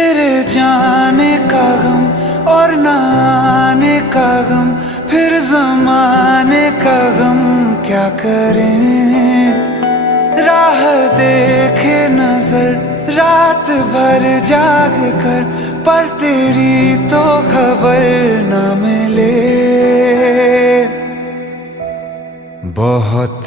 तेरे जाने का गम और न आने का गम, फिर ज़माने का गम क्या करें। राह देखे नजर रात भर जाग कर, पर तेरी तो खबर न मिले। बहुत